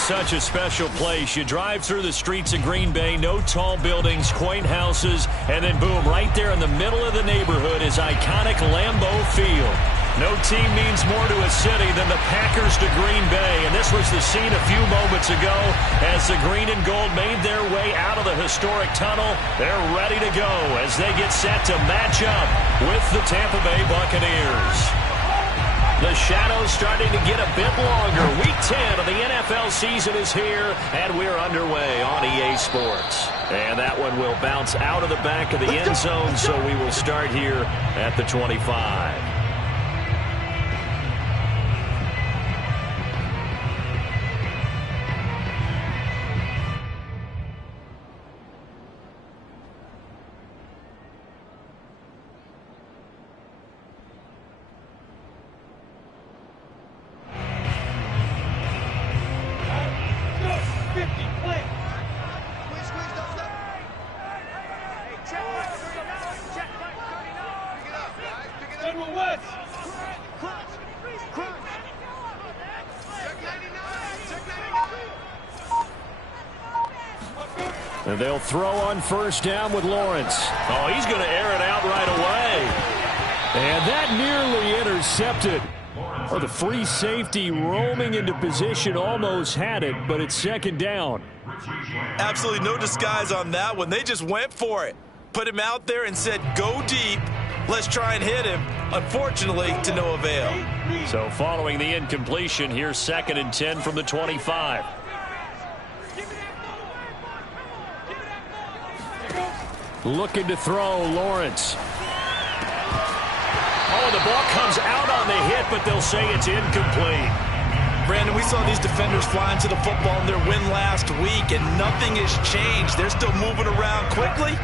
is such a special place. You drive through the streets of Green Bay, no tall buildings, quaint houses, and then boom, right there in the middle of the neighborhood is iconic Lambeau Field. No team means more to a city than the Packers to Green Bay, and this was the scene a few moments ago as the green and gold made their way out of the historic tunnel. They're ready to go as they get set to match up with the Tampa Bay Buccaneers. The shadow's starting to get a bit longer. Week 10 of the NFL season is here, and we're underway on EA Sports. And that one will bounce out of the back of the end zone, so we will start here at the 25. And they'll throw on first down with Lawrence. Oh, he's going to air it out right away. And that nearly intercepted. Oh, the free safety roaming into position almost had it, but it's second down. Absolutely no disguise on that one. They just went for it. Put him out there and said, go deep. Let's try and hit him. Unfortunately, to no avail. So following the incompletion, here's 2nd and 10 from the 25. Looking to throw, Lawrence. Oh, the ball comes out on the hit, but they'll say it's incomplete. Brandon, we saw these defenders flying to the football in their win last week, and nothing has changed. They're still moving around quickly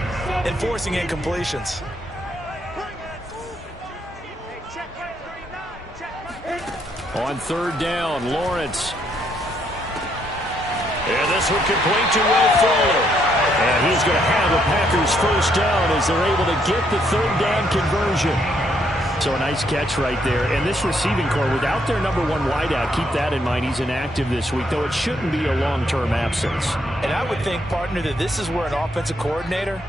and forcing incompletions. On third down, Lawrence. And this one complete to Will Fuller. And he's going to have the Packers first down as they're able to get the third down conversion. So a nice catch right there. And this receiving core, without their number one wideout, keep that in mind. He's inactive this week, though it shouldn't be a long-term absence. And I would think, partner, that this is where an offensive coordinator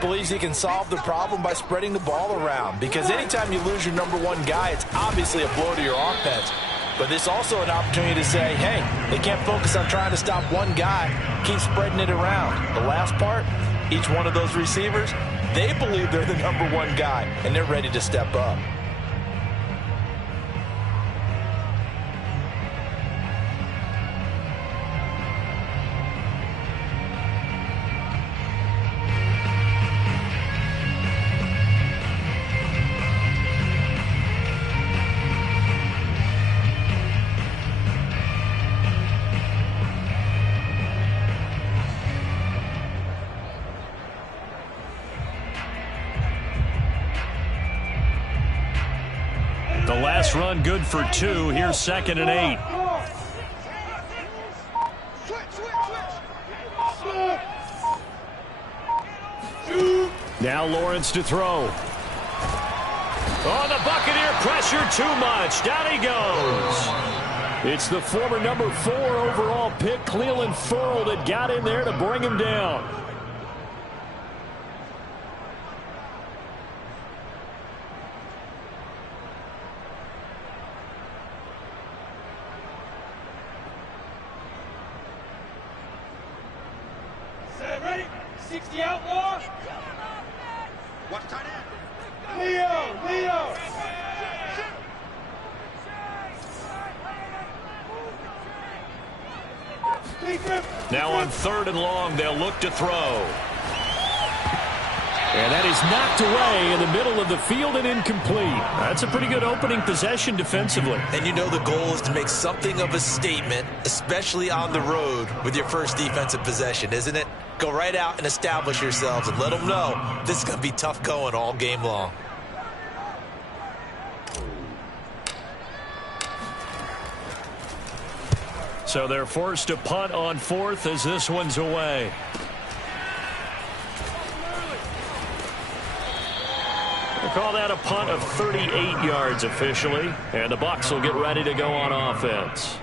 believes he can solve the problem by spreading the ball around. Because anytime you lose your number one guy, it's obviously a blow to your offense. But this is also an opportunity to say, hey, they can't focus on trying to stop one guy. Keep spreading it around. The last part, each one of those receivers, they believe they're the number one guy, and they're ready to step up. The last run good for 2. Here's 2nd and 8. Now Lawrence to throw. Oh, the Buccaneer pressure too much. Down he goes. It's the former number 4 overall pick, Cleveland Ferrell, that got in there to bring him down. Ready? 60 outlaw. Watch tight end. Leo. Now on 3rd and long, they'll look to throw. And that is knocked away in the middle of the field and incomplete. That's a pretty good opening possession defensively. And you know the goal is to make something of a statement, especially on the road with your first defensive possession, isn't it? Go right out and establish yourselves and let them know this is going to be tough going all game long. So they're forced to punt on 4th as this one's away. We'll call that a punt of 38 yards officially, and the Bucs will get ready to go on offense.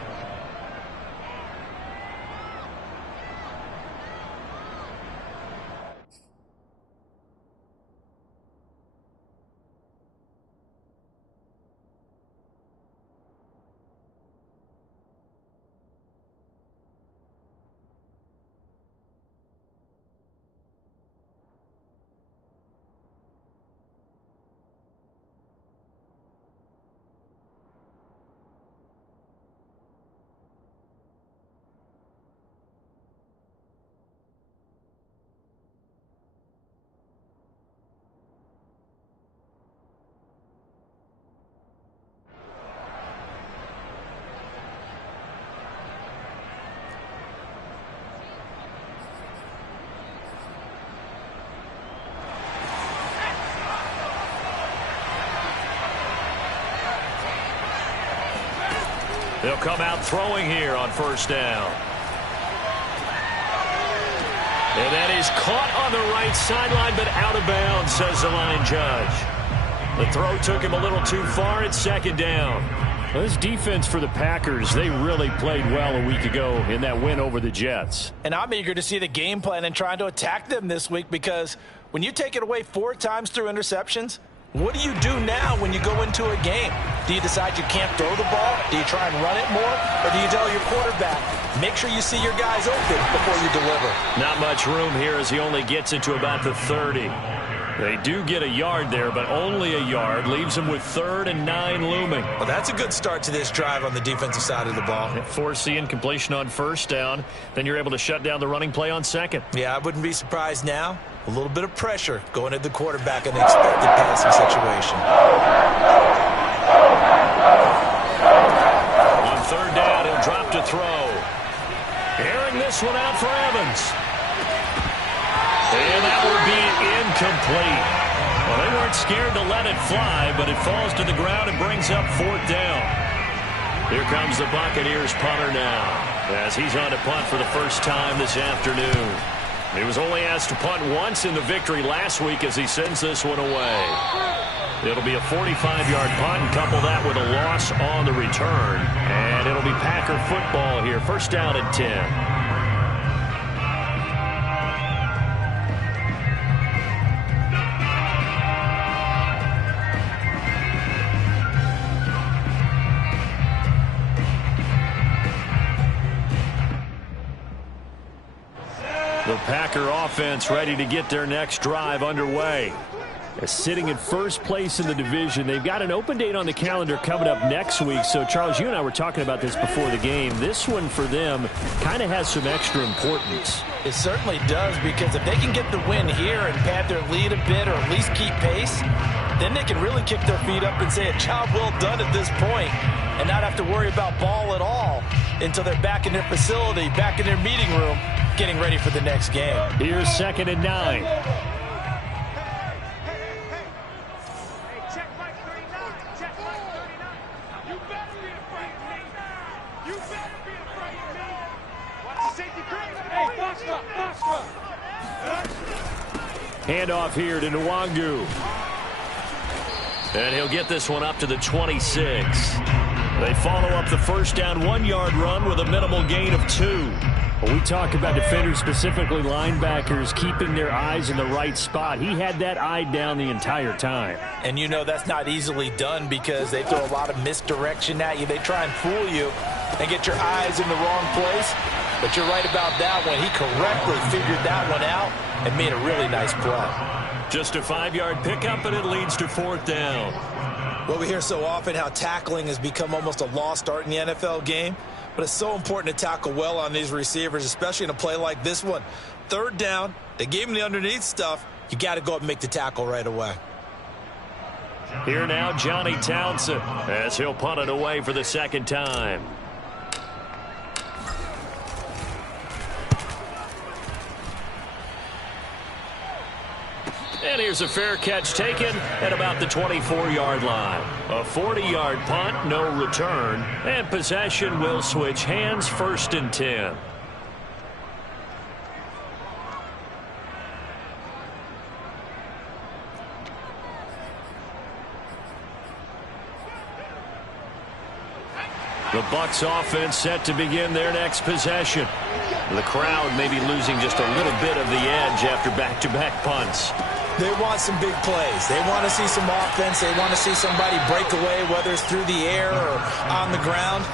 They'll come out throwing here on first down. And that is caught on the right sideline, but out of bounds, says the line judge. The throw took him a little too far at second down. Well, this defense for the Packers, they really played well a week ago in that win over the Jets. And I'm eager to see the game plan and trying to attack them this week, because when you take it away 4 times through interceptions, what do you do now when you go into a game? Do you decide you can't throw the ball? Do you try and run it more? Or do you tell your quarterback, make sure you see your guys open before you deliver? Not much room here as he only gets it to about the 30. They do get a yard there, but only a yard. Leaves them with 3rd and 9 looming. Well, that's a good start to this drive on the defensive side of the ball. Force the incompletion on first down. Then you're able to shut down the running play on second. Yeah, I wouldn't be surprised now. A little bit of pressure going at the quarterback in the expected passing situation. On 3rd down, he'll drop to throw. Airing this one out for Evans. And that will be incomplete. Well, they weren't scared to let it fly, but it falls to the ground and brings up 4th down. Here comes the Buccaneers punter now, as he's on to punt for the first time this afternoon. He was only asked to punt once in the victory last week as he sends this one away. It'll be a 45-yard punt, and couple that with a loss on the return. And it'll be Packer football here. First down and 10. The Packer offense ready to get their next drive underway. Sitting in first place in the division. They've got an open date on the calendar coming up next week. So, Charles, you and I were talking about this before the game. This one for them kind of has some extra importance. It certainly does, because if they can get the win here and pad their lead a bit, or at least keep pace, then they can really kick their feet up and say a job well done at this point, and not have to worry about ball at all until they're back in their facility, back in their meeting room, getting ready for the next game. Here's 2nd and 9. Handoff here to Nwangu. And he'll get this one up to the 26. They follow up the first down 1-yard run with a minimal gain of 2. Well, we talk about defenders, specifically linebackers, keeping their eyes in the right spot. He had that eye down the entire time. And you know that's not easily done, because they throw a lot of misdirection at you. They try and fool you and get your eyes in the wrong place. But you're right about that one. He correctly figured that one out and made a really nice play. Just a 5-yard pickup, and it leads to 4th down. Well, we hear so often how tackling has become almost a lost art in the NFL game. But it's so important to tackle well on these receivers, especially in a play like this one. 3rd down, they gave him the underneath stuff. You got to go up and make the tackle right away. Here now, Johnny Townsend, as he'll punt it away for the 2nd time. And here's a fair catch taken at about the 24-yard line. A 40-yard punt, no return, and possession will switch hands, 1st and 10. The Bucs offense set to begin their next possession. The crowd may be losing just a little bit of the edge after back-to-back punts. They want some big plays. They want to see some offense. They want to see somebody break away, whether it's through the air or on the ground.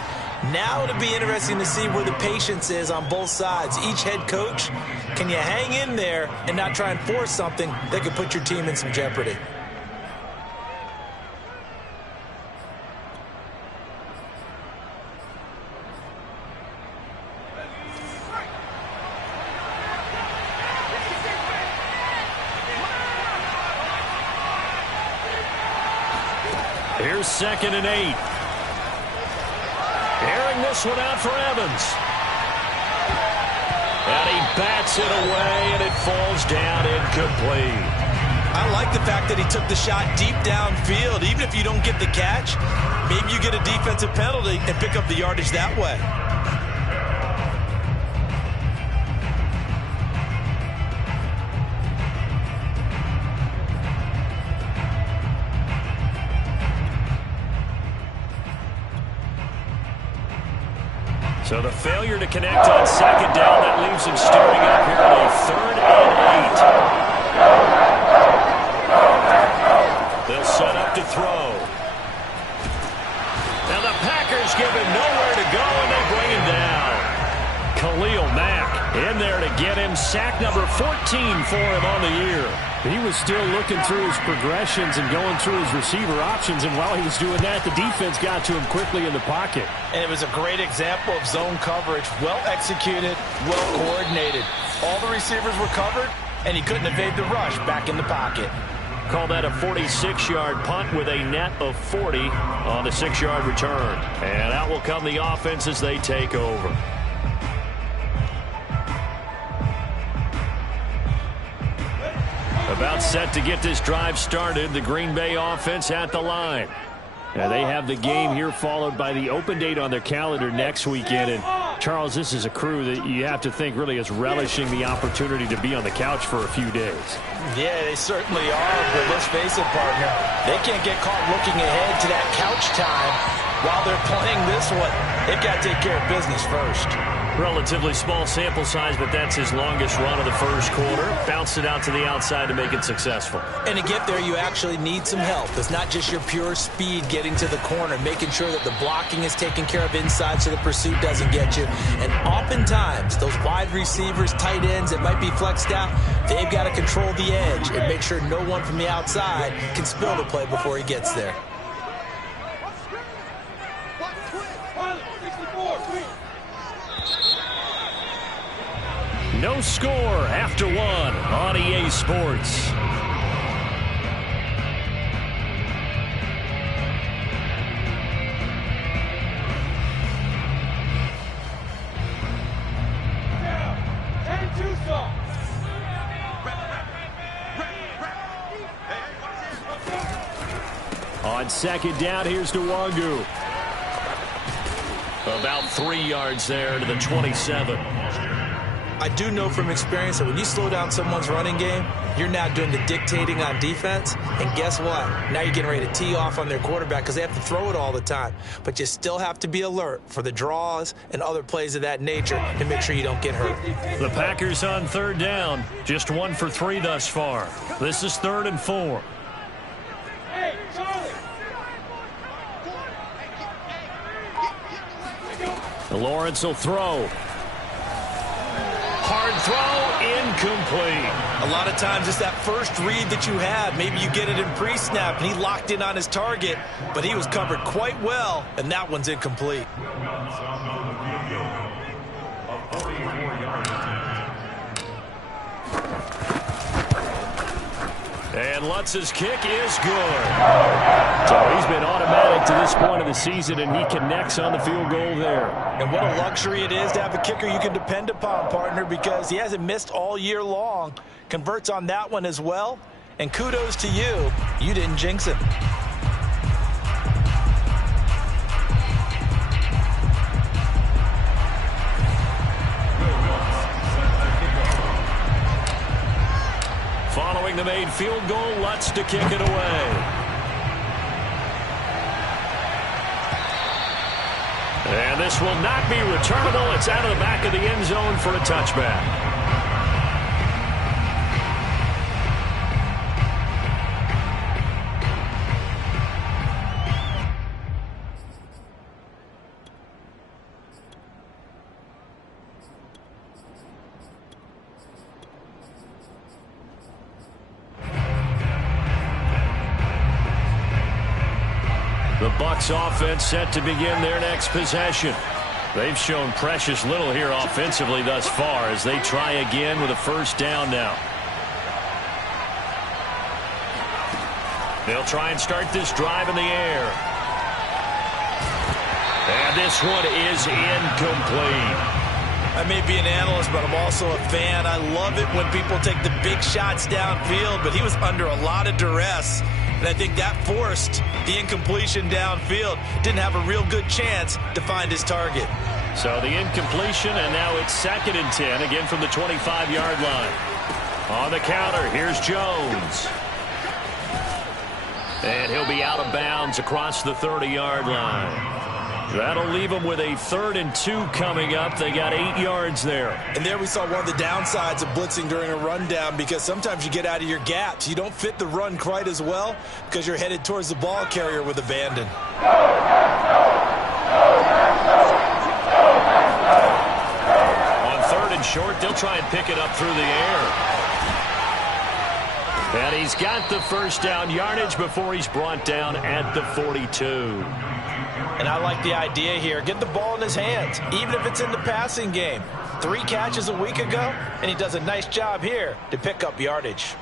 Now it'll be interesting to see where the patience is on both sides. Each head coach, can you hang in there and not try and force something that could put your team in some jeopardy? Here's 2nd and 8. Airing this one out for Evans. And he bats it away, and it falls down incomplete. I like the fact that he took the shot deep downfield. Even if you don't get the catch, maybe you get a defensive penalty and pick up the yardage that way. So the failure to connect on second down, that leaves him starting up here at a 3rd and 8. They'll set up to throw. Now the Packers give him nowhere to go, and they bring him down. Khalil Mack in there to get him. Sack number 14 for him on the year. He was still looking through his progressions and going through his receiver options, and while he was doing that, the defense got to him quickly in the pocket. And it was a great example of zone coverage. Well executed, well coordinated. All the receivers were covered, and he couldn't evade the rush back in the pocket. Call that a 46-yard punt with a net of 40 on the 6-yard return. And out will come the offense as they take over. About set to get this drive started, the Green Bay offense at the line. Now they have the game here followed by the open date on their calendar next weekend. And Charles, this is a crew that you have to think really is relishing the opportunity to be on the couch for a few days. Yeah, they certainly are, but let's face it, partner. They can't get caught looking ahead to that couch time while they're playing this one. They've got to take care of business first. Relatively small sample size, but that's his longest run of the first quarter. Bounced it out to the outside to make it successful. And to get there, you actually need some help. It's not just your pure speed getting to the corner, making sure that the blocking is taken care of inside so the pursuit doesn't get you. And oftentimes, those wide receivers, tight ends that might be flexed out, they've got to control the edge and make sure no one from the outside can spill the play before he gets there. No score after one on EA Sports. On second down, here's Nwangu. About 3 yards there to the 27. I do know from experience that when you slow down someone's running game, you're now doing the dictating on defense. And guess what? Now you're getting ready to tee off on their quarterback because they have to throw it all the time. But you still have to be alert for the draws and other plays of that nature to make sure you don't get hurt. The Packers on third down. Just 1 for 3 thus far. This is 3rd and 4. Hey, Charlie. Lawrence will throw. Hard throw, incomplete. A lot of times it's that first read that you have. Maybe you get it in pre-snap, and he locked in on his target, but he was covered quite well, and that one's incomplete. And Lutz's kick is good. So he's been automatic to this point of the season, and he connects on the field goal there. And what a luxury it is to have a kicker you can depend upon, partner, because he hasn't missed all year long. Converts on that one as well. And kudos to you. You didn't jinx him. Following the made field goal, Lutz to kick it away. And this will not be returnable. It's out of the back of the end zone for a touchback. The Bucs offense set to begin their next possession. They've shown precious little here offensively thus far as they try again with a first down now. They'll try and start this drive in the air. And this one is incomplete. I may be an analyst, but I'm also a fan. I love it when people take the big shots downfield, but he was under a lot of duress, and I think that forced the incompletion downfield. Didn't have a real good chance to find his target. So the incompletion, and now it's 2nd and 10, again from the 25-yard line. On the counter, here's Jones. And he'll be out of bounds across the 30-yard line. That'll leave them with a 3rd and 2 coming up. They got 8 yards there. And there we saw one of the downsides of blitzing during a rundown, because sometimes you get out of your gaps. You don't fit the run quite as well because you're headed towards the ball carrier with abandon. On 3rd and short, they'll try and pick it up through the air. And he's got the first down yardage before he's brought down at the 42. And I like the idea here. Get the ball in his hands, even if it's in the passing game. 3 catches a week ago, and he does a nice job here to pick up yardage.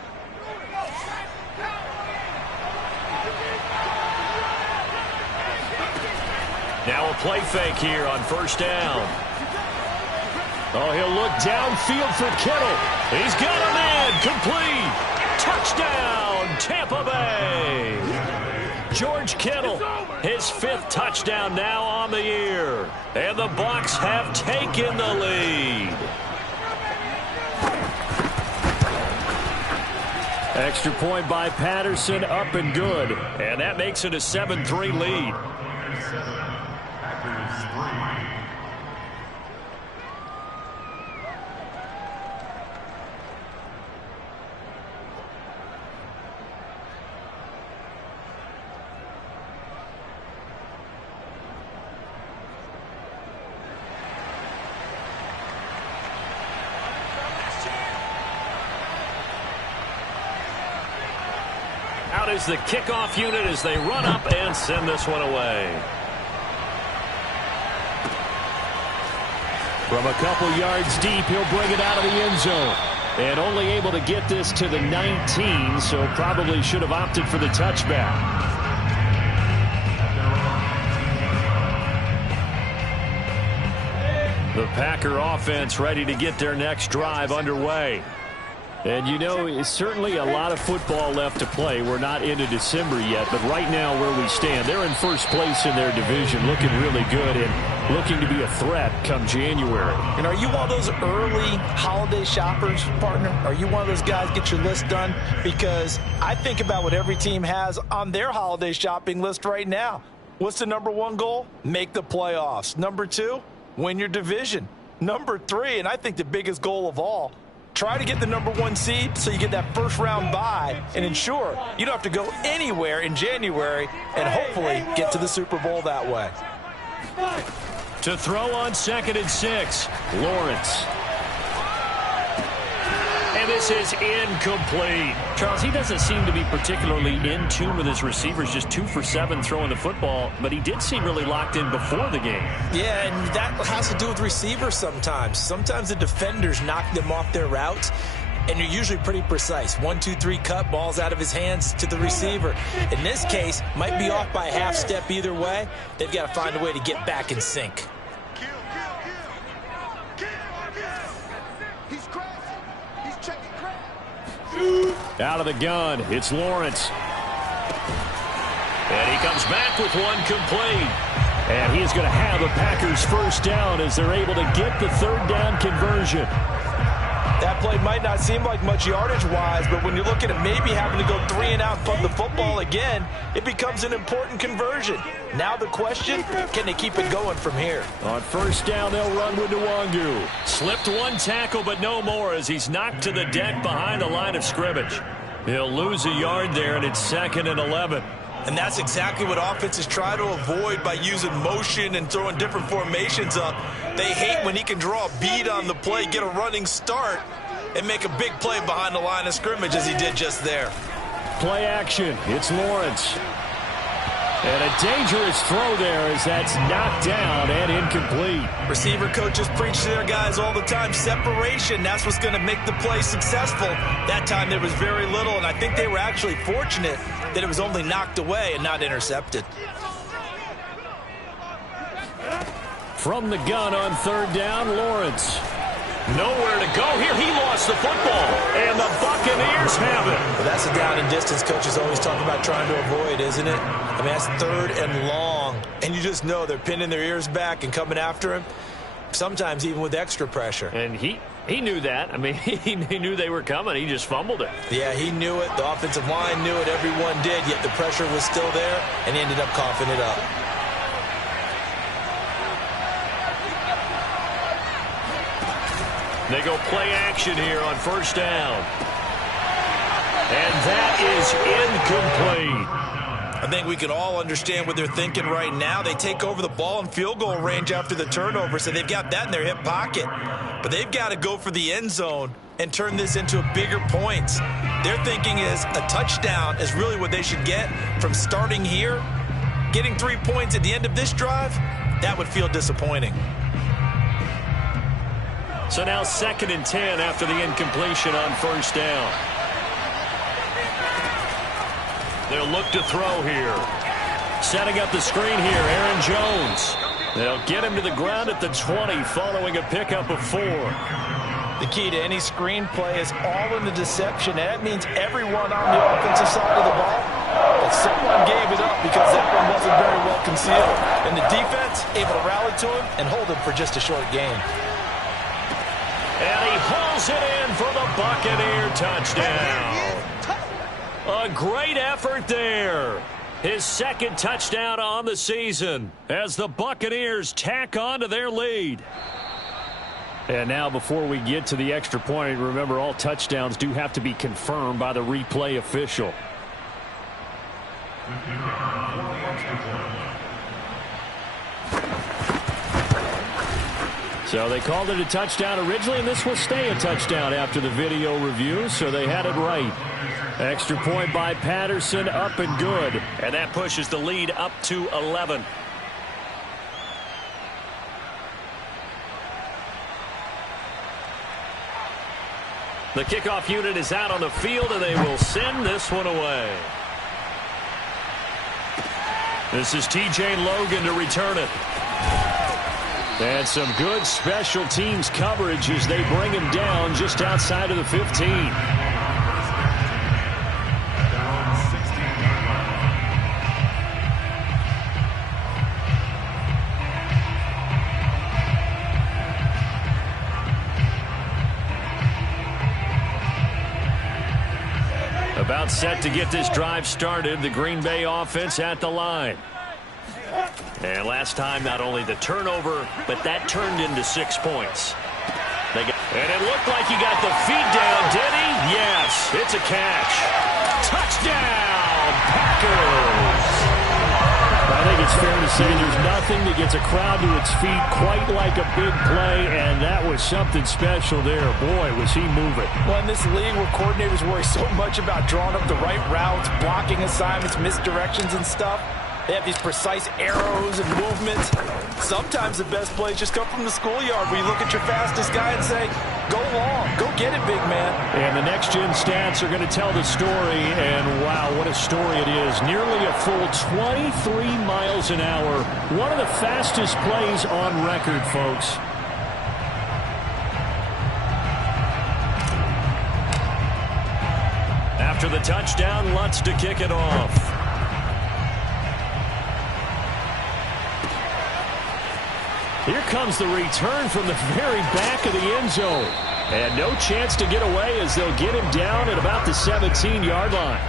Now a play fake here on 1st down. Oh, he'll look downfield for Kittle. He's got a man. Complete. Touchdown, Tampa Bay. George Kittle, his 5th touchdown now on the year. And the Bucs have taken the lead. Extra point by Patterson, up and good. And that makes it a 7-3 lead. Out is the kickoff unit as they run up and send this one away. From a couple yards deep, he'll bring it out of the end zone. And only able to get this to the 19, so probably should have opted for the touchback. The Packer offense ready to get their next drive underway. And, you know, it's certainly a lot of football left to play. We're not into December yet, but right now where we stand, they're in first place in their division, looking really good and looking to be a threat come January. And are you one of those early holiday shoppers, partner? Are you one of those guys get your list done? Because I think about what every team has on their holiday shopping list right now. What's the #1 goal? Make the playoffs. #2, win your division. #3, and I think the biggest goal of all, try to get the #1 seed so you get that first-round bye and ensure you don't have to go anywhere in January and hopefully get to the Super Bowl that way. To throw on 2nd and 6, Lawrence. And this is incomplete. Charles, he doesn't seem to be particularly in tune with his receivers, just 2 for 7 throwing the football, but he did seem really locked in before the game. Yeah, and that has to do with receivers sometimes. Sometimes the defenders knock them off their routes, and you're usually pretty precise. 1, 2, 3 cut, balls out of his hands to the receiver. In this case, might be off by a half step either way. They've got to find a way to get back in sync. Out of the gun, it's Lawrence. And he comes back with one complete. And he's going to have the Packers first down as they're able to get the 3rd down conversion. That play might not seem like much yardage-wise, but when you're looking at maybe having to go 3 and out from the football again, it becomes an important conversion. Now the question, can they keep it going from here? On 1st down, they'll run with Nwangu. Slipped 1 tackle, but no more as he's knocked to the deck behind the line of scrimmage. He'll lose a yard there, and it's 2nd and 11. And that's exactly what offenses try to avoid by using motion and throwing different formations up. They hate when he can draw a bead on the play, get a running start, and make a big play behind the line of scrimmage as he did just there. Play action. It's Lawrence. And a dangerous throw there as that's knocked down and incomplete. Receiver coaches preach to their guys all the time. Separation, that's what's going to make the play successful. That time there was very little, and I think they were actually fortunate that it was only knocked away and not intercepted. From the gun on 3rd down, Lawrence. Nowhere to go here. He lost the football, and the Buccaneers have it. Well, that's the down and distance coaches always talk about trying to avoid, isn't it? I mean, that's 3rd and long, and you just know they're pinning their ears back and coming after him, sometimes even with extra pressure. And he knew that. I mean, he knew they were coming. He just fumbled it. Yeah, he knew it. The offensive line knew it. Everyone did, yet the pressure was still there, and he ended up coughing it up. They go play action here on 1st down. And that is incomplete. I think we can all understand what they're thinking right now. They take over the ball in field goal range after the turnover, so they've got that in their hip pocket. But they've got to go for the end zone and turn this into bigger points. Their thinking is a touchdown is really what they should get from starting here. Getting 3 points at the end of this drive, that would feel disappointing. So now 2nd and 10 after the incompletion on 1st down. They'll look to throw here. Setting up the screen here, Aaron Jones. They'll get him to the ground at the 20 following a pickup of 4. The key to any screen play is all in the deception. That means everyone on the offensive side of the ball, but someone gave it up because that one wasn't very well concealed. And the defense able to rally to him and hold him for just a short gain. And he hauls it in for the Buccaneer touchdown. A great effort there. His 2nd touchdown on the season as the Buccaneers tack on to their lead. And now before we get to the extra point, remember all touchdowns do have to be confirmed by the replay official. So they called it a touchdown originally, and this will stay a touchdown after the video review, so they had it right. Extra point by Patterson, up and good. And that pushes the lead up to 11. The kickoff unit is out on the field, and they will send this one away. This is T.J. Logan to return it. And some good special teams coverage as they bring him down just outside of the 15. About set to get this drive started, the Green Bay offense at the line. And last time, not only the turnover, but that turned into 6 points. And it looked like he got the feed down, did he? Yes, it's a catch. Touchdown, Packers! I think it's fair to say there's nothing that gets a crowd to its feet quite like a big play, and that was something special there. Boy, was he moving. Well, in this league where coordinators worry so much about drawing up the right routes, blocking assignments, misdirections and stuff, they have these precise arrows and movements. Sometimes the best plays just come from the schoolyard where you look at your fastest guy and say, go long, go get it, big man. And the next-gen stats are going to tell the story, and wow, what a story it is. Nearly a full 23 miles an hour. One of the fastest plays on record, folks. After the touchdown, Lutz to kick it off. Here comes the return from the very back of the end zone. And no chance to get away as they'll get him down at about the 17-yard line.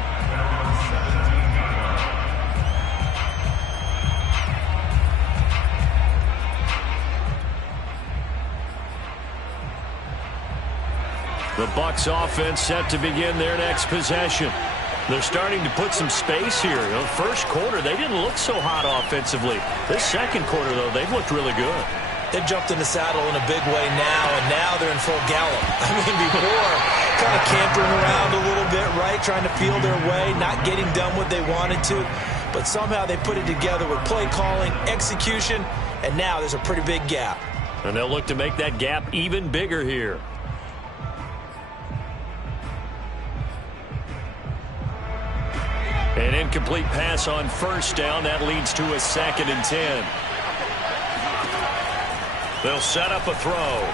The Bucs offense set to begin their next possession. They're starting to put some space here. You know, first quarter, they didn't look so hot offensively. This second quarter, though, they've looked really good. They've jumped in the saddle in a big way now, and now they're in full gallop. I mean, before, kind of cantering around a little bit, right, trying to feel their way, not getting done what they wanted to. But somehow they put it together with play calling, execution, and now there's a pretty big gap. And they'll look to make that gap even bigger here. An incomplete pass on first down. That leads to a 2nd and 10. They'll set up a throw.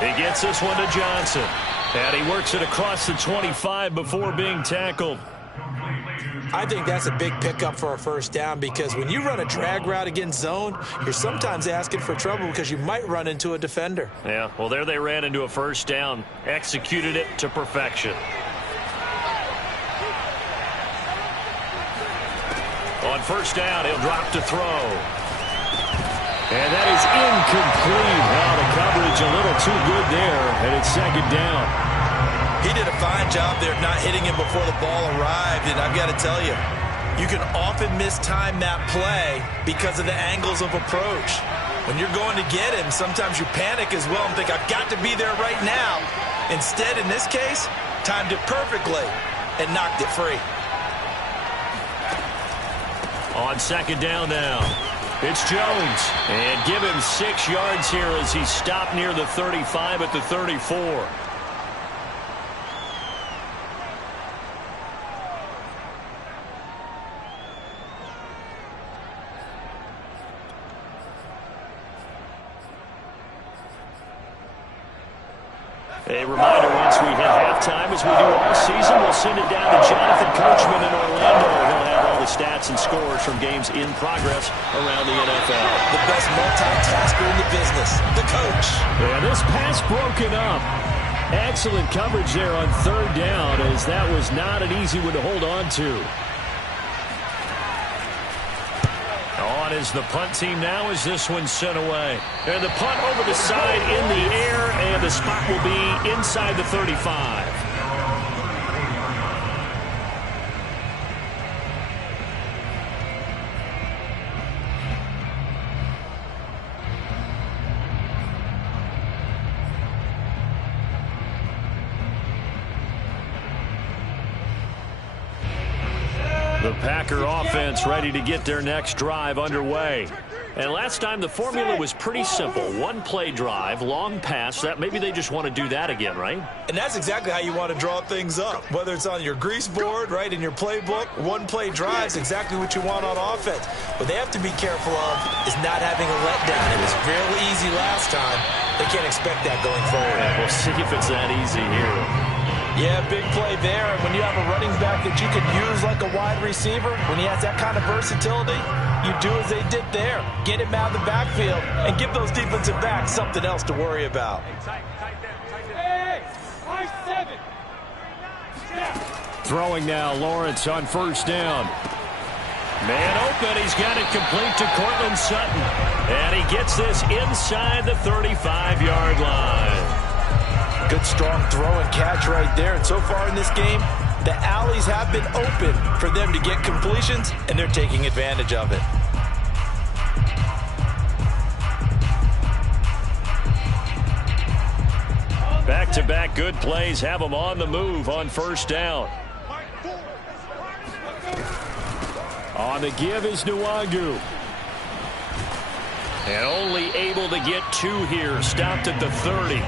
He gets this one to Johnson. And he works it across the 25 before being tackled. I think that's a big pickup for a first down because when you run a drag route against zone, you're sometimes asking for trouble because you might run into a defender. Yeah, well, there they ran into a first down. Executed it to perfection. On first down, he'll drop to throw. And that is incomplete. Now the coverage a little too good there, and it's second down. He did a fine job there not hitting him before the ball arrived, and I've got to tell you, you can often mistime that play because of the angles of approach. When you're going to get him, sometimes you panic as well and think, I've got to be there right now. Instead, in this case, timed it perfectly and knocked it free. On second down now, it's Jones. And give him 6 yards here as he stopped near the 35 at the 34. A reminder, once we hit halftime, as we do all season, we'll send it down to Jonathan Coachman in Orlando. He'll have all the stats and scores from games in progress around the NFL. The best multitasker in the business, the coach. And this pass broken up. Excellent coverage there on third down, as that was not an easy one to hold on to. On is the punt team now as this one's sent away. And the punt over the side in the air, and the spot will be inside the 35. The Packer offense ready to get their next drive underway. And last time the formula was pretty simple. One play drive, long pass. That maybe they just want to do that again, right? And that's exactly how you want to draw things up. Whether it's on your grease board, right, in your playbook, one play drive is exactly what you want on offense. What they have to be careful of is not having a letdown. It was fairly easy last time. They can't expect that going forward. Yeah, we'll see if it's that easy here. Yeah, big play there. And when you have a running back that you could use like a wide receiver, when he has that kind of versatility, you do as they did there. Get him out of the backfield and give those defensive backs something else to worry about. Hey, 5-7. Throwing now, Lawrence on first down. Man open, he's got it complete to Cortland Sutton. And he gets this inside the 35-yard line. Good, strong throw and catch right there. And so far in this game, the alleys have been open for them to get completions, and they're taking advantage of it. Back-to-back good plays have them on the move on first down. On the give is Nwangu. And only able to get 2 here. Stopped at the 30.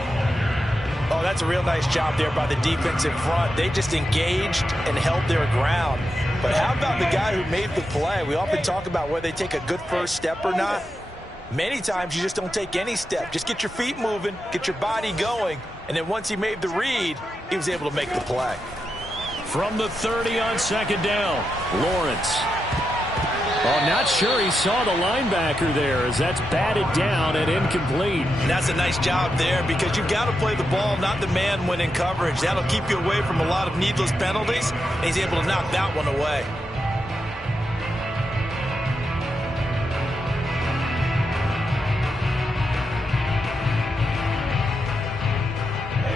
Oh, that's a real nice job there by the defense in front. They just engaged and held their ground. But how about the guy who made the play? We often talk about whether they take a good first step or not. Many times you just don't take any step. Just get your feet moving, get your body going, and then once he made the read, he was able to make the play. From the 30 on second down, Lawrence. Oh, not sure he saw the linebacker there as that's batted down and incomplete. And that's a nice job there because you've got to play the ball, not the man when in coverage. That'll keep you away from a lot of needless penalties, and he's able to knock that one away.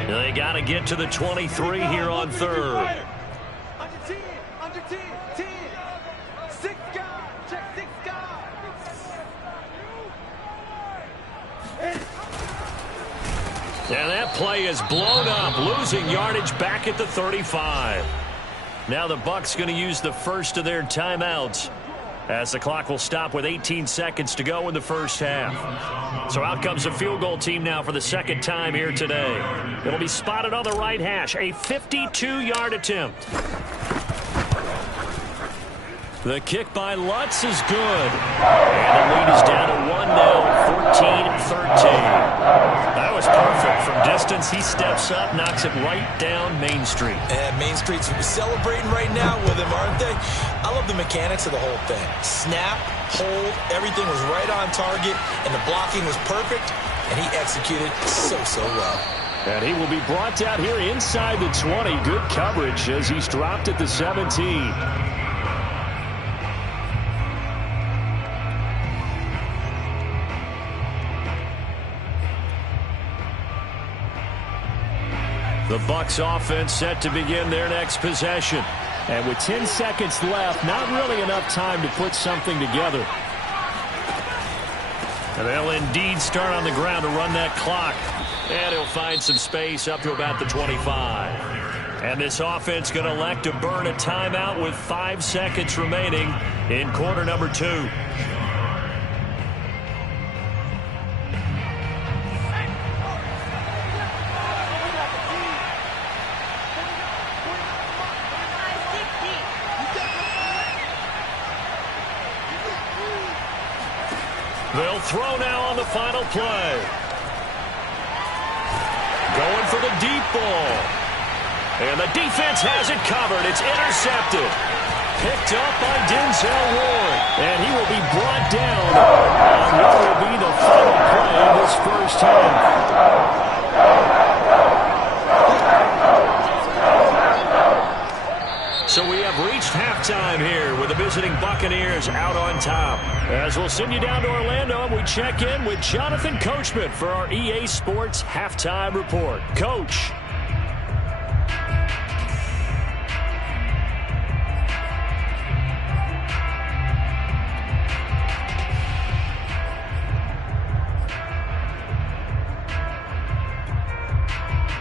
They got to get to the 23 here on third. Under 10, under 10, 10. 6 guys, check 6 guys. And that play is blown up, losing yardage back at the 35. Now the Bucs going to use the first of their timeouts as the clock will stop with 18 seconds to go in the first half. So out comes the field goal team now for the second time here today. It'll be spotted on the right hash, a 52-yard attempt. The kick by Lutz is good. And the lead is down to 1 now, 14-13. That was perfect. From distance, he steps up, knocks it right down Main Street. And Main Street's celebrating right now with him, aren't they? I love the mechanics of the whole thing. Snap, hold, everything was right on target, and the blocking was perfect, and he executed so well. And he will be brought down here inside the 20. Good coverage as he's dropped at the 17. The Bucs offense set to begin their next possession. And with 10 seconds left, not really enough time to put something together. And they'll indeed start on the ground to run that clock. And he'll find some space up to about the 25. And this offense going to elect to burn a timeout with 5 seconds remaining in quarter number 2. They'll throw now on the final play. Going for the deep ball. And the defense has it covered. It's intercepted. Picked up by Denzel Ward. And he will be brought down on what will be the final play of this first half. So we have reached halftime here with the visiting Buccaneers out on top. As we'll send you down to Orlando, and we check in with Jonathan Coachman for our EA Sports Halftime Report. Coach.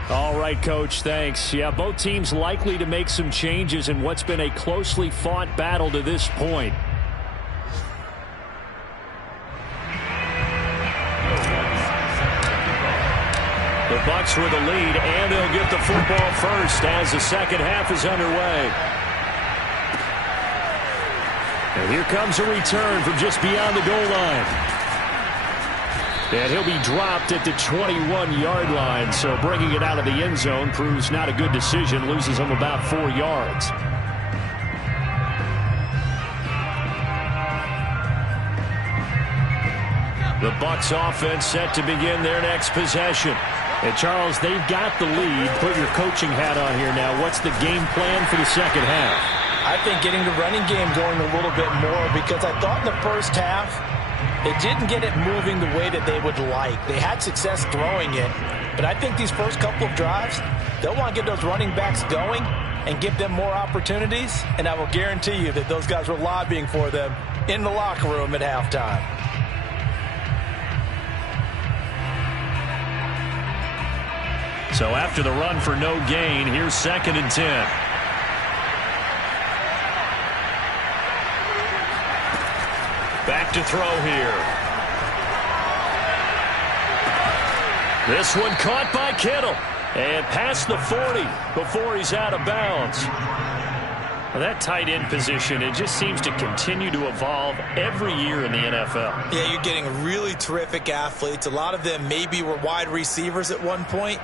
All right, Coach, thanks. Yeah, both teams likely to make some changes in what's been a closely fought battle to this point. The Bucs with the lead, and they'll get the football first as the second half is underway. And here comes a return from just beyond the goal line. And he'll be dropped at the 21-yard line, so bringing it out of the end zone proves not a good decision, loses him about 4 yards. The Bucs offense set to begin their next possession. And, Charles, they've got the lead. Put your coaching hat on here now. What's the game plan for the second half? I think getting the running game going a little bit more, because I thought in the first half they didn't get it moving the way that they would like. They had success throwing it, but I think these first couple of drives, they'll want to get those running backs going and give them more opportunities, and I will guarantee you that those guys were lobbying for them in the locker room at halftime. So after the run for no gain, here's 2nd and 10. Back to throw here. This one caught by Kittle. And past the 40 before he's out of bounds. Well, that tight end position, it just seems to continue to evolve every year in the NFL. Yeah, you're getting really terrific athletes. A lot of them maybe were wide receivers at one point.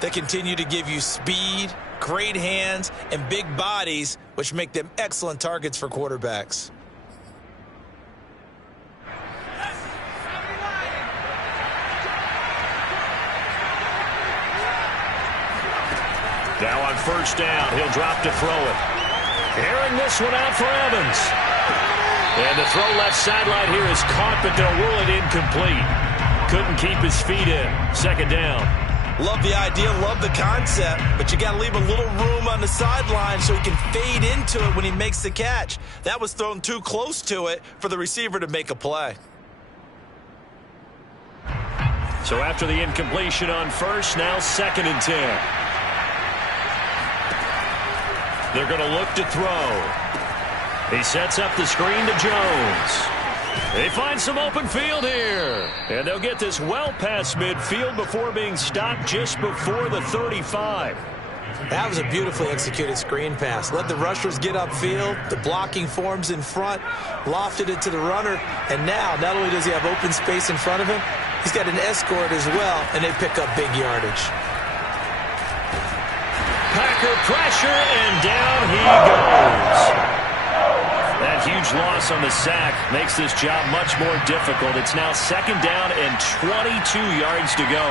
They continue to give you speed, great hands, and big bodies, which make them excellent targets for quarterbacks. Now on first down, he'll drop to throw it. Airing this one out for Evans. And the throw left sideline here is caught, but they'll rule it incomplete. Couldn't keep his feet in. 2nd down. Love the idea, love the concept, but you got to leave a little room on the sideline so he can fade into it when he makes the catch. That was thrown too close to it for the receiver to make a play. So after the incompletion on first, now 2nd and 10. They're going to look to throw. He sets up the screen to Jones. They find some open field here. And they'll get this well past midfield before being stopped just before the 35. That was a beautifully executed screen pass. Let the rushers get upfield. The blocking forms in front. Lofted it to the runner. And now, not only does he have open space in front of him, he's got an escort as well, and they pick up big yardage. Packer pressure, and down he goes. That huge loss on the sack makes this job much more difficult. It's now 2nd down and 22 yards to go.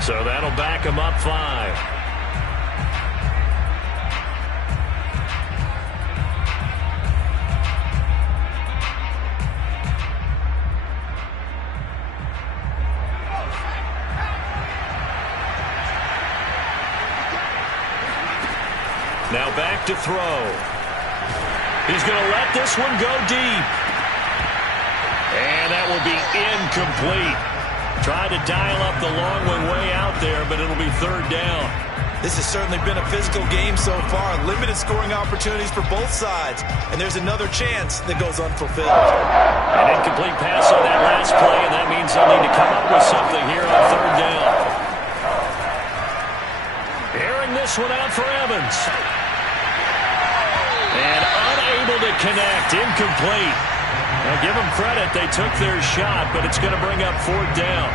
So that'll back him up 5. Now back to throw. He's going to let this one go deep. And that will be incomplete. Tried to dial up the long one way out there, but it'll be 3rd down. This has certainly been a physical game so far. Limited scoring opportunities for both sides. And there's another chance that goes unfulfilled. An incomplete pass on that last play, and that means they'll need to come up with something here on 3rd down. Airing this one out for Evans. And unable to connect. Incomplete. Now, give them credit. They took their shot, but it's going to bring up 4th down.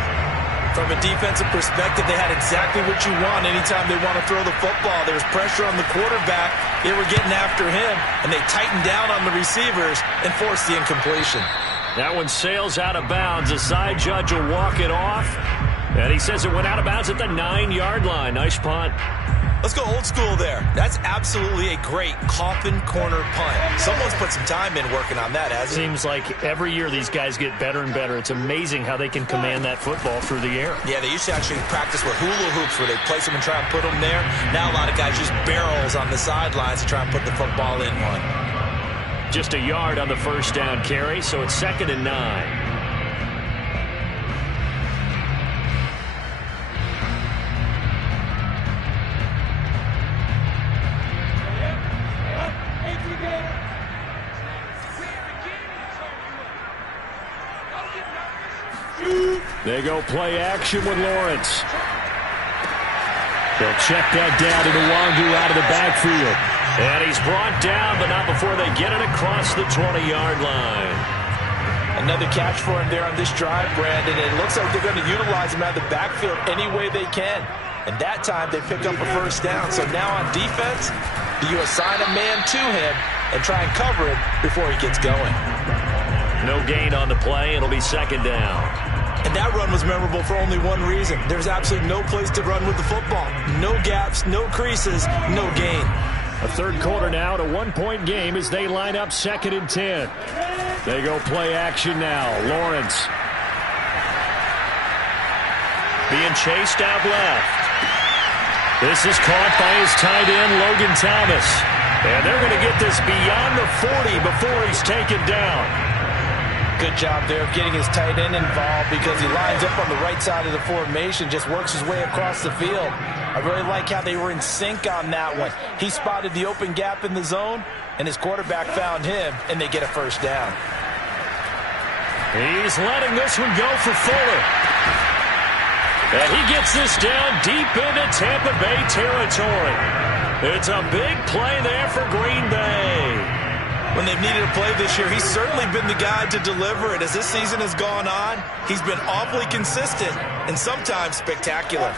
From a defensive perspective, they had exactly what you want anytime they want to throw the football. There was pressure on the quarterback. They were getting after him, and they tightened down on the receivers and forced the incompletion. That one sails out of bounds. The side judge will walk it off, and he says it went out of bounds at the 9-yard line. Nice punt. Let's go old school there. That's absolutely a great coffin corner punt. Someone's put some time in working on that, hasn't it? Seems like every year these guys get better and better. It's amazing how they can command that football through the air. Yeah, they used to actually practice with hula hoops where they place them and try and put them there. Now a lot of guys use barrels on the sidelines to try and put the football in one. Just a yard on the 1st down carry, so it's 2nd and 9. They go play action with Lawrence. They'll check that down to Nwangu out of the backfield. And he's brought down, but not before they get it across the 20-yard line. Another catch for him there on this drive, Brandon. And it looks like they're going to utilize him out of the backfield any way they can. And that time they pick up a 1st down. So now on defense, do you assign a man to him and try and cover him before he gets going? No gain on the play. It'll be 2nd down. And that run was memorable for only one reason. There's absolutely no place to run with the football. No gaps, no creases, no gain. A 3rd quarter now, at a 1-point game as they line up 2nd and 10. They go play action now. Lawrence being chased out left. This is caught by his tight end, Logan Thomas. And they're going to get this beyond the 40 before he's taken down. Good job there of getting his tight end involved because he lines up on the right side of the formation, just works his way across the field. I really like how they were in sync on that one. He spotted the open gap in the zone, and his quarterback found him, and they get a 1st down. He's letting this one go for Fuller. And he gets this down deep into Tampa Bay territory. It's a big play there for Green Bay. When they've needed a play this year, he's certainly been the guy to deliver it. As this season has gone on, he's been awfully consistent and sometimes spectacular.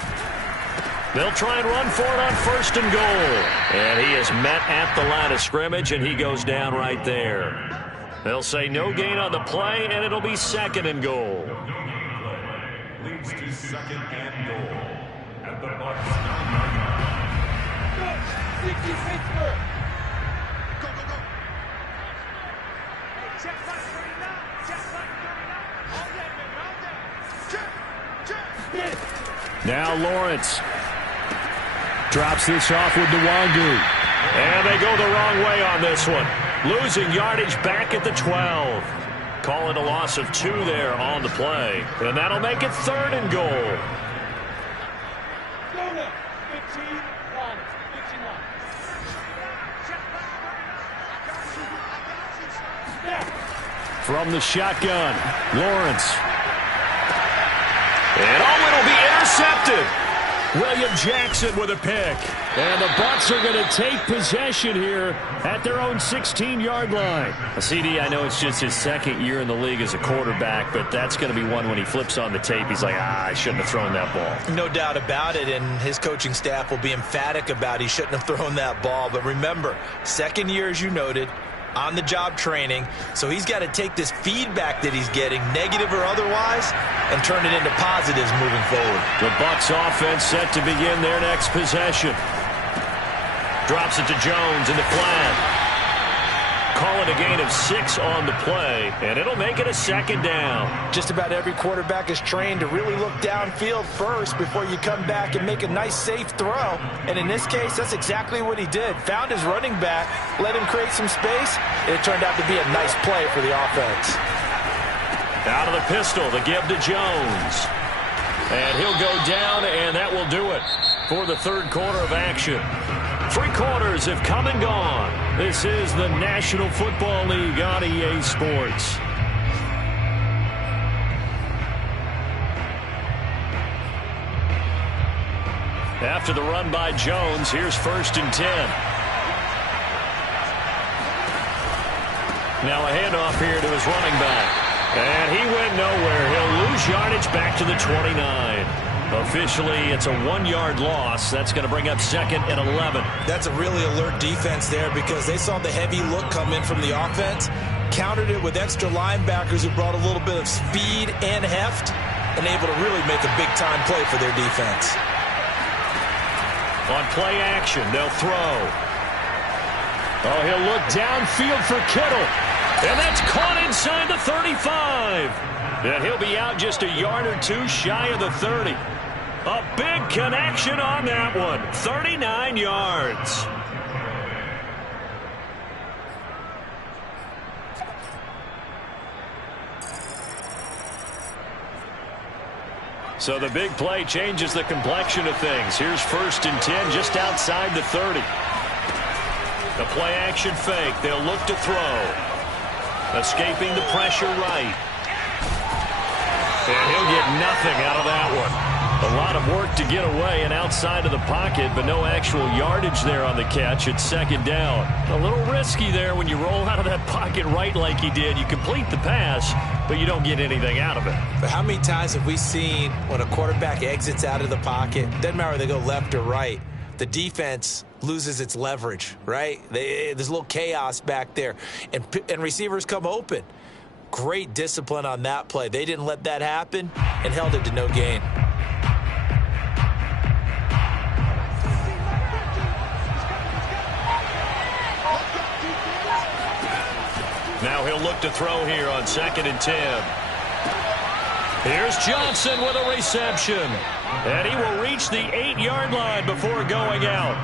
They'll try and run for it on 1st and goal. And he is met at the line of scrimmage, and he goes down right there. They'll say no gain on the play, and it'll be 2nd and goal. Leads to 2nd and goal. At the Bucs 9-yard line. 60 Pittsburgh. Go, go, go. Check right 39. Check right 39. All that, baby. All that. Check. Check. Now Lawrence drops this off with Nwangu. And they go the wrong way on this one. Losing yardage back at the 12. Call it a loss of 2 there on the play. And that'll make it 3rd and goal. From the shotgun, Lawrence. And it'll be intercepted. William Jackson with a pick. And the Bucs are going to take possession here at their own 16-yard line. CD, I know it's just his second year in the league as a quarterback, but that's going to be one when he flips on the tape. He's like, I shouldn't have thrown that ball. No doubt about it, and his coaching staff will be emphatic about he shouldn't have thrown that ball. But remember, second year, as you noted, on-the-job training, so he's got to take this feedback that he's getting, negative or otherwise, and turn it into positives moving forward. The Bucs offense set to begin their next possession. Drops it to Jones in the flat. Call it a gain of 6 on the play, and it'll make it a second down. Just about every quarterback is trained to really look downfield first before you come back and make a nice, safe throw. And in this case, that's exactly what he did. Found his running back, let him create some space, and it turned out to be a nice play for the offense. Out of the pistol, the give to Jones. And he'll go down, and that will do it for the third quarter of action. 3 quarters have come and gone. This is the National Football League on EA Sports. After the run by Jones, here's 1st and 10. Now a handoff here to his running back. And he went nowhere. He'll lose yardage back to the 29. Officially, it's a 1-yard loss. That's going to bring up 2nd and 11. That's a really alert defense there because they saw the heavy look come in from the offense, countered it with extra linebackers who brought a little bit of speed and heft, and able to really make a big-time play for their defense. On play action, they'll throw. Oh, he'll look downfield for Kittle. And that's caught inside the 35. And he'll be out just a yard or 2 shy of the 30. A big connection on that one. 39 yards. So the big play changes the complexion of things. Here's 1st and 10 just outside the 30. The play action fake. They'll look to throw. Escaping the pressure right. And he'll get nothing out of that one. A lot of work to get away and outside of the pocket, but no actual yardage there on the catch. It's 2nd down. A little risky there when you roll out of that pocket right like he did. You complete the pass, but you don't get anything out of it. But how many times have we seen when a quarterback exits out of the pocket, doesn't matter whether they go left or right, the defense loses its leverage, right? There's a little chaos back there, and receivers come open. Great discipline on that play. They didn't let that happen and held it to no gain. Now he'll look to throw here on 2nd and 10. Here's Johnson with a reception. And he will reach the 8-yard line before going out.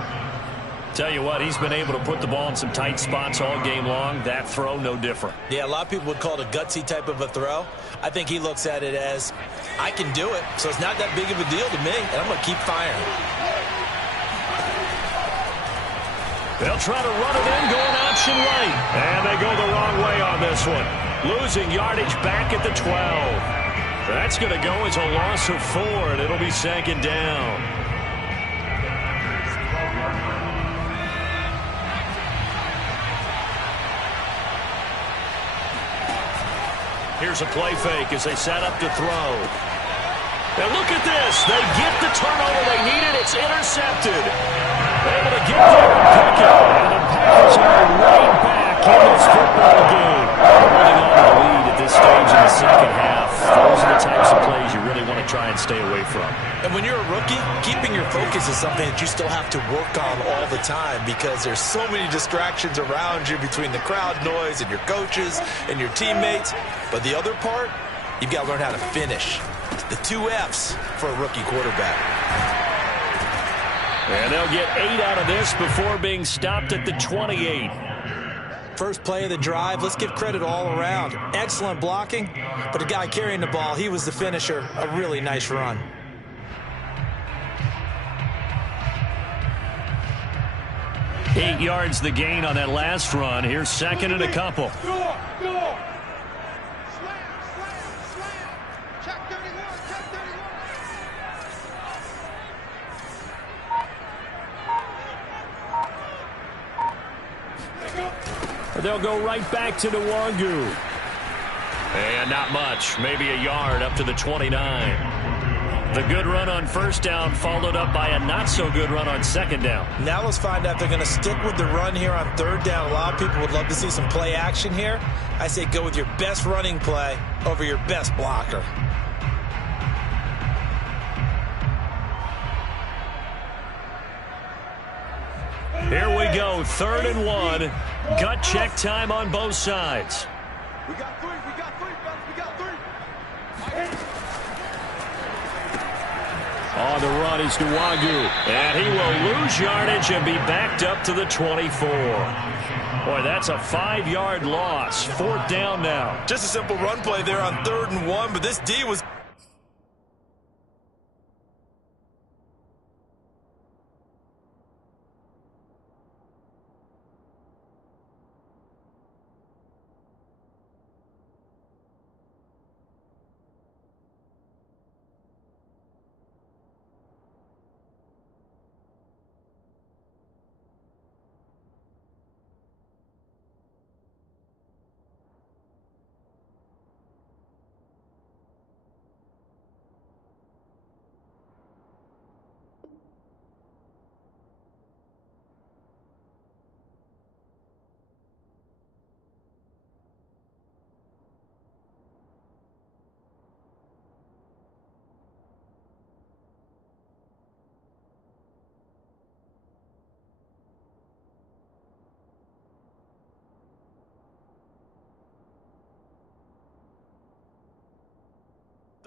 Tell you what, he's been able to put the ball in some tight spots all game long. That throw, no different. Yeah, a lot of people would call it a gutsy type of a throw. I think he looks at it as, I can do it, so it's not that big of a deal to me, and I'm going to keep firing. They'll try to run it in, going option right. And they go the wrong way on this one. Losing yardage back at the 12. That's going to go as a loss of 4, and it'll be 2nd down. Here's a play fake as they set up to throw. And look at this. They get the turnover they needed. It's intercepted. Able to get there and pick it. And the Packers are right back in this football game. Holding on to the lead at this stage in the second half. Those are the types of plays you really want to try and stay away from. And when you're a rookie, keeping your focus is something that you still have to work on all the time because there's so many distractions around you between the crowd noise and your coaches and your teammates. But the other part, you've got to learn how to finish. The 2 F's for a rookie quarterback. And they'll get 8 out of this before being stopped at the 28. First play of the drive, let's give credit all around. Excellent blocking, but the guy carrying the ball, he was the finisher. A really nice run. 8 yards the gain on that last run. Here's second and a couple. They'll go right back to Nwangu. And not much. Maybe a yard up to the 29. The good run on first down followed up by a not-so-good run on second down. Now let's find out if they're going to stick with the run here on third down. A lot of people would love to see some play action here. I say go with your best running play over your best blocker. Here we go, 3rd and 1. Gut check time on both sides. We got three, fellas, we got three. On the run is Nwangu. And he will lose yardage and be backed up to the 24. Boy, that's a 5-yard loss. 4th down now. Just a simple run play there on 3rd and 1, but this D was...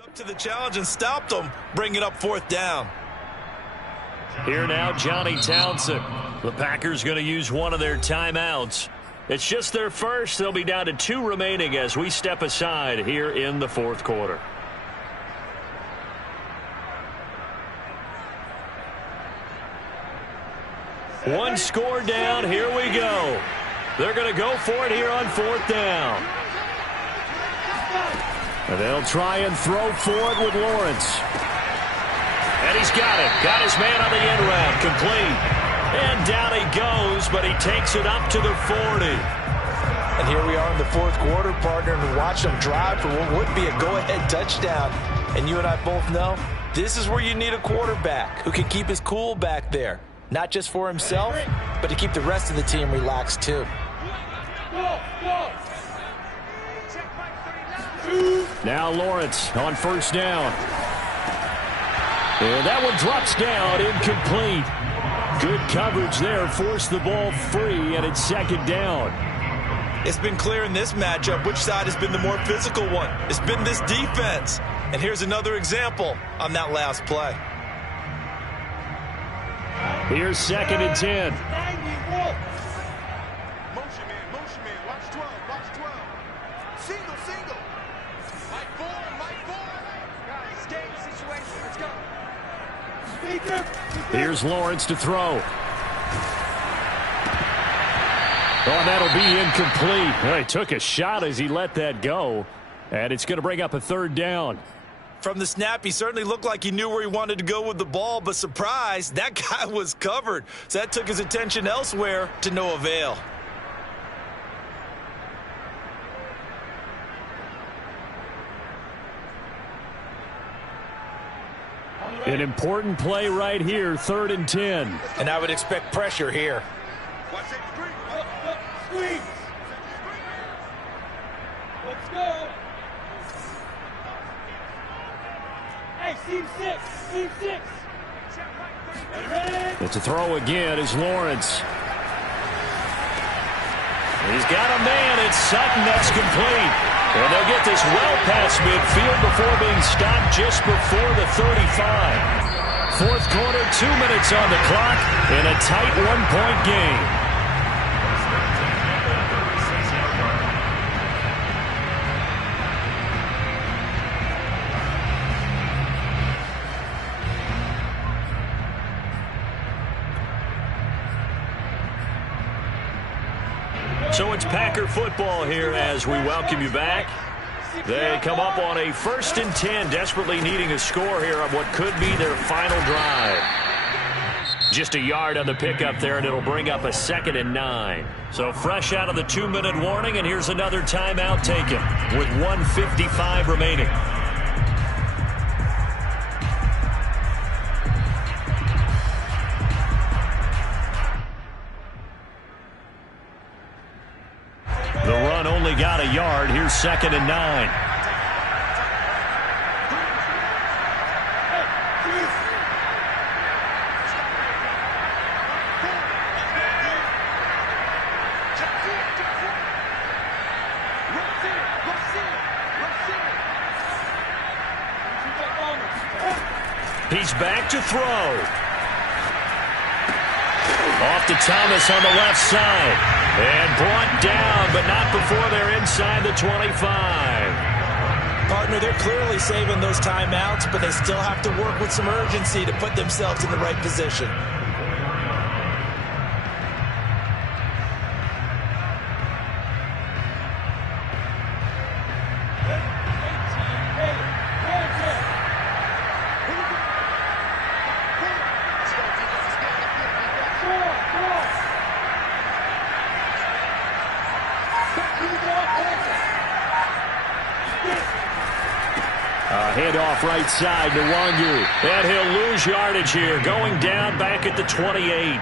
up to the challenge and stopped them, bringing up 4th down. Here now, Johnny Townsend. The Packers going to use one of their timeouts. It's just their first. They'll be down to 2 remaining as we step aside here in the 4th quarter. One score down. Here we go. They're going to go for it here on 4th down. And they'll try and throw for it with Lawrence. And he's got it. Got his man on the end route. Complete. And down he goes, but he takes it up to the 40. And here we are in the 4th quarter, partner, and watch them drive for what would be a go-ahead touchdown. And you and I both know this is where you need a quarterback who can keep his cool back there. Not just for himself, but to keep the rest of the team relaxed too. Now Lawrence on first down. And that one drops down, incomplete. Good coverage there, forced the ball free, and it's 2nd down. It's been clear in this matchup which side has been the more physical one. It's been this defense. And here's another example on that last play. Here's 2nd and 10. Motion man, watch 12, watch 12. Single. Mike 4. Guys, stay in the situation, let's go. Here's Lawrence to throw. Oh, and that'll be incomplete. Well, he took a shot as he let that go. And it's going to bring up a 3rd down. From the snap, he certainly looked like he knew where he wanted to go with the ball, but surprise, that guy was covered. So that took his attention elsewhere to no avail. An important play right here, 3rd and 10. And I would expect pressure here. Watch that squeeze. Let's go. Hey, Steve 6. It's a throw again is Lawrence. He's got a man. It's Sutton. That's complete. And they'll get this well past midfield before being stopped just before the 35. 4th quarter, 2 minutes on the clock, and a tight 1-point game. So it's Packer football here as we welcome you back. They come up on a 1st and 10, desperately needing a score here on what could be their final drive. Just a yard on the pickup there, and it'll bring up a 2nd and 9. So fresh out of the 2-minute warning, and here's another timeout taken with 1:55 remaining. The run only got a yard. Here's 2nd and 9. He's back to throw. Off to Thomas on the left side. And brought down, but not before they're inside the 25. Partner, they're clearly saving those timeouts, but they still have to work with some urgency to put themselves in the right position. Handoff right side to Wangu. And he'll lose yardage here, going down back at the 28.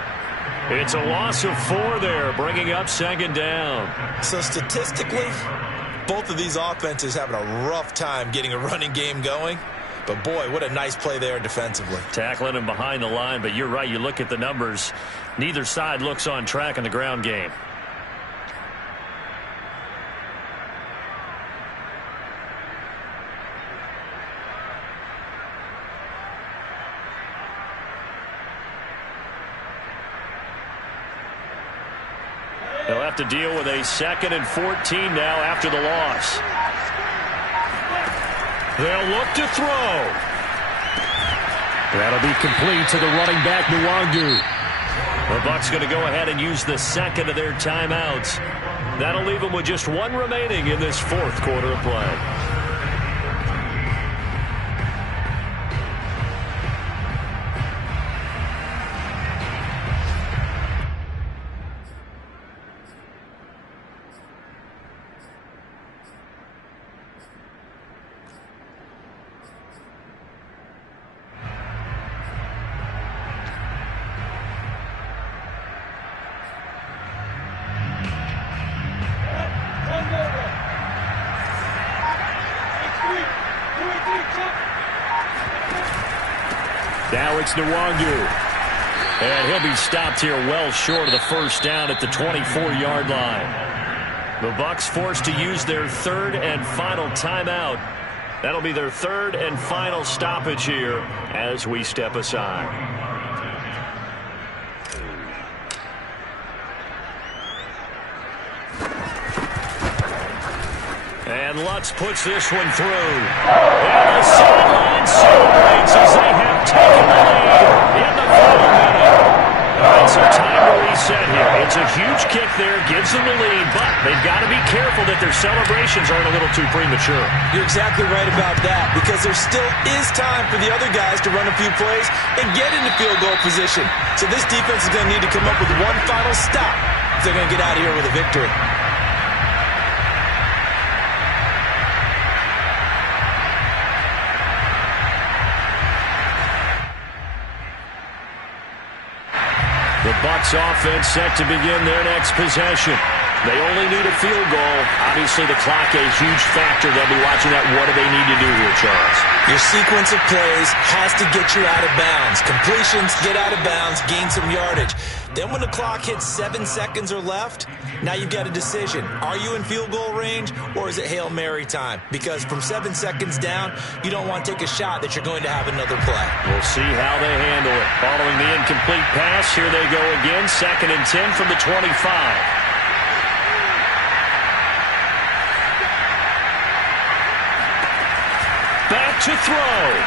It's a loss of 4 there, bringing up 2nd down. So statistically, both of these offenses having a rough time getting a running game going. But boy, what a nice play there defensively. Tackling him behind the line, but you're right, you look at the numbers. Neither side looks on track in the ground game. They'll have to deal with a 2nd and 14 now after the loss. They'll look to throw. That'll be complete to the running back, Nwangu. The Bucs going to go ahead and use the 2nd of their timeouts. That'll leave them with just 1 remaining in this 4th quarter of play. Now it's Nwangu. And he'll be stopped here well short of the 1st down at the 24-yard line. The Bucs forced to use their 3rd and final timeout. That'll be their 3rd and final stoppage here as we step aside. And Lutz puts this one through. And the sideline celebrates as they have taken the lead in the final minute. All right, so time to reset here. It's a huge kick there, gives them the lead, but they've got to be careful that their celebrations aren't a little too premature. You're exactly right about that, because there still is time for the other guys to run a few plays and get into field goal position. So this defense is going to need to come up with one final stop if they're going to get out of here with a victory. The Bucs offense set to begin their next possession. They only need a field goal. Obviously, the clock a huge factor. They'll be watching that. What do they need to do here, Charles? Your sequence of plays has to get you out of bounds. Completions, get out of bounds, gain some yardage. Then when the clock hits 7 seconds or left, now you've got a decision. Are you in field goal range, or is it Hail Mary time? Because from 7 seconds down, you don't want to take a shot that you're going to have another play. We'll see how they handle it. Following the incomplete pass, here they go again. 2nd and 10 from the 25. Back to throw.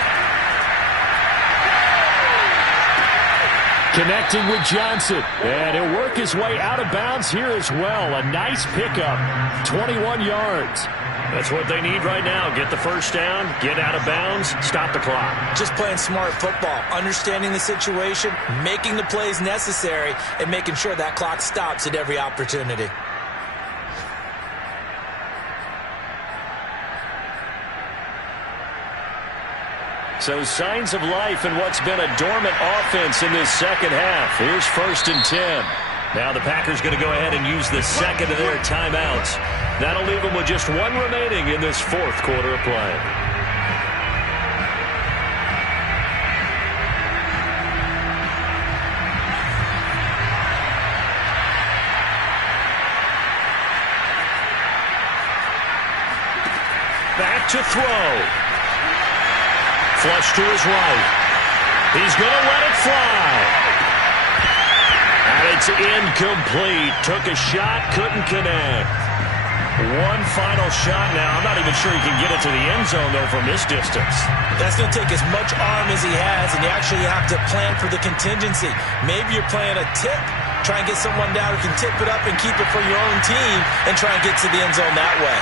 Connecting with Johnson. And he'll work his way out of bounds here as well. A nice pickup. 21 yards. That's what they need right now. Get the first down, get out of bounds, stop the clock. Just playing smart football, understanding the situation, making the plays necessary, and making sure that clock stops at every opportunity. So signs of life in what's been a dormant offense in this second half. Here's 1st and 10. Now the Packers going to go ahead and use the second of their timeouts. That'll leave them with just one remaining in this 4th quarter of play. Back to throw. Flush to his right. He's going to let it fly. And it's incomplete. Took a shot, couldn't connect. One final shot now. I'm not even sure he can get it to the end zone, though, from this distance. That's going to take as much arm as he has, and you actually have to plan for the contingency. Maybe you're playing a tip. Try and get someone down who can tip it up and keep it for your own team and try and get to the end zone that way.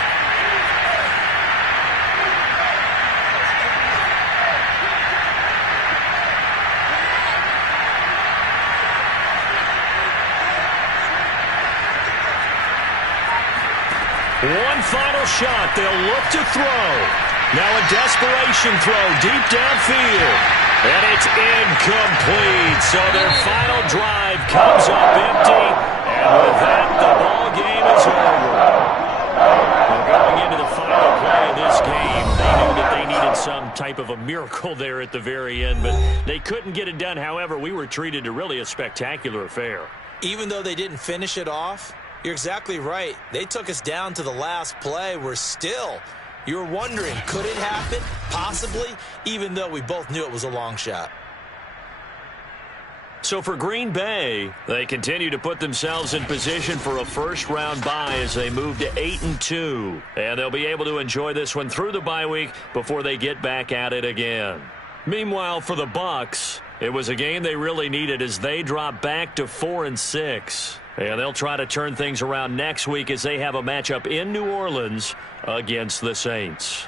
One final shot. They'll look to throw. Now a desperation throw deep downfield. And it's incomplete. So their final drive comes up empty. And with that, the ball game is over. Well, going into the final play of this game, they knew that they needed some type of a miracle there at the very end. But they couldn't get it done. However, we were treated to really a spectacular affair. Even though they didn't finish it off, you're exactly right. They took us down to the last play. You're wondering, could it happen? Possibly, even though we both knew it was a long shot. So for Green Bay, they continue to put themselves in position for a first-round bye as they move to 8-2. And they'll be able to enjoy this one through the bye week before they get back at it again. Meanwhile, for the Bucs, it was a game they really needed as they drop back to 4-6. And they'll try to turn things around next week as they have a matchup in New Orleans against the Saints.